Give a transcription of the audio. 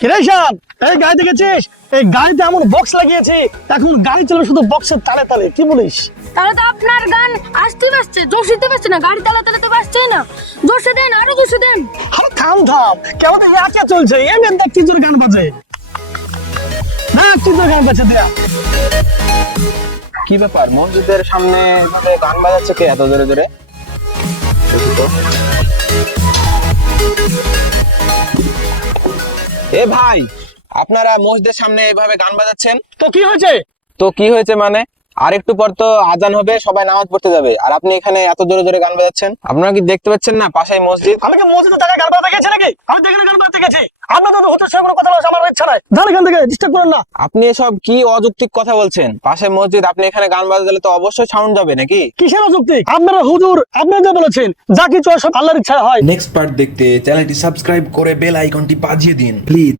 কিরে শাম, এই গাড়ি দেখেছিস? এই গাড়িতে এমন বক্স লাগিয়েছে, এখন গাড়ি চলবে শুধু বক্সের তালে তালে। কি বলিস? তাহলে তো আপনার গান আসতে বাজছে, জোর দিতে পারছে না, গাড়ি তালা তালা তো বাজছেই না। জোরসে দেন, আরো জোরসে দেন। আরে থাম থাম, কেমন একা চলছে? এমন দেখ কি জোরে গান বাজে, না কি জোরে গান বাজছে দেয়া। কি ব্যাপার, মসজিদের সামনে গান বাজাচ্ছে কে এত জোরে জোরে? এ ভাই, আপনারা মসজিদের সামনে এভাবে গান বাজাচ্ছেন? তো কি হয়েছে? তো কি হয়েছে মানে? আর একটু পর তো আজান হবে, সবাই নামাজ পড়তে যাবে, আর আপনি এখানে এত জোরে জোরে গান বাজাচ্ছেন। আপনারা কি দেখতে পাচ্ছেন না পাশেই মসজিদ? আমি কি মসজিদে টাকা গান বাজাতে গেছি নাকি? আমি দেখে গান বাজাতে গেছি। আপনাদের হতে সঙ্গে কোনো কথা বলার আমার ইচ্ছা নাই। যান এখান থেকে, ডিস্টার্ব করেন না। আপনি এসব কি অযৌক্তিক কথা বলছেন? পাশে মসজিদ, আপনি এখানে গান বাজালে তো অবশ্যই সাউন্ড যাবে নাকি? কিসের অযৌক্তিক? আপনারা হুজুর, আপনারা যা বলেছেন, যা কিছু সব আল্লাহর ইচ্ছা হয়। নেক্সট পার্ট দেখতে চ্যানেলটি সাবস্ক্রাইব করে বেল আইকনটি বাজিয়ে দিন প্লিজ।